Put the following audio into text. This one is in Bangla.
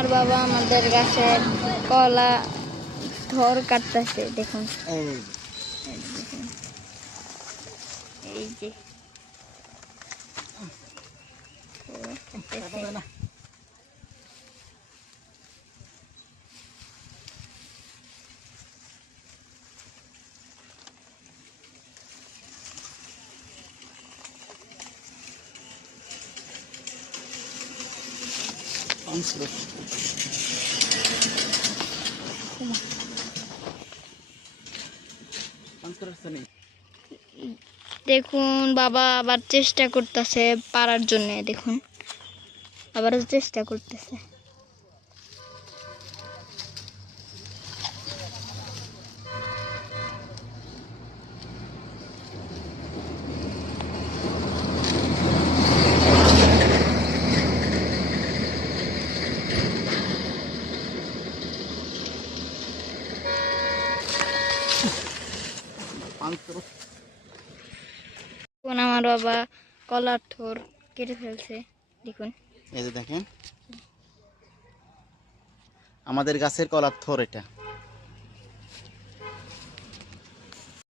আমার বাবা আমাদের গাছে কলা ধর কাটতেছে দেখুন। এই। যে। নেই দেখুন বাবা আবার চেষ্টা করতেছে পারার জন্য দেখুন। আবার চেষ্টা করতেছে। এখন আমার বাবা কলার থোর কেটে ফেলছে, দেখুন। এই যে দেখেন। আমাদের গাছের কলার থোর এটা।